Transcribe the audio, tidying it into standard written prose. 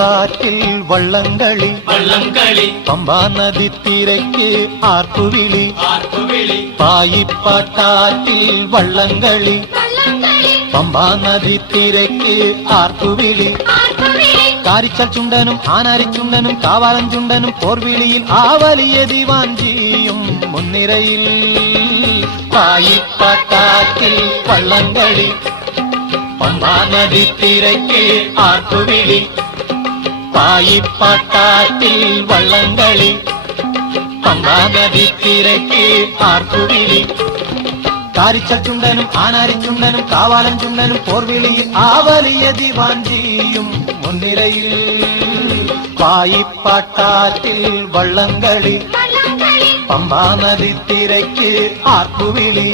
പായിപ്പാട്ടാറ്റിൽ വള്ളംകളി പമ്പാ നദിത്തിരയ്ക്ക് ആർപ്പുവിളി പായിപ്പാട്ടാറ്റിൽ വള്ളംകളി പമ്പാ നദിത്തിരയ്ക്ക് ആർപ്പുവിളി കാരിച്ചാൽ ചുണ്ടനും ആനാരിച്ചുണ്ടനും കാവാലം ചുണ്ടനും പോർവിളിയിൽ ആ വലിയ ദിവാഞ്ചിയും മുൻനിരയിൽ പായിപ്പാട്ടാറ്റിൽ വള്ളംകളി പമ്പാ നദിത്തിരയ്ക്ക് ആർപ്പുവിളി പായിപ്പാട്ടാറ്റിൽ വള്ളംകളി പമ്പാ നദിത്തിരയ്ക്ക് ആർപ്പുവിളി കാരിച്ചാൽ ചുണ്ടനും ആനാരിച്ചുണ്ടനും കാവാലം ചുണ്ടനും പോർവിളിയിൽ ആ വലിയ ദിവാഞ്ചിയും മുൻനിരയിൽ പായിപ്പാട്ടാറ്റിൽ വള്ളംകളി പമ്പാ നദിത്തിരയ്ക്ക് ആർപ്പുവിളി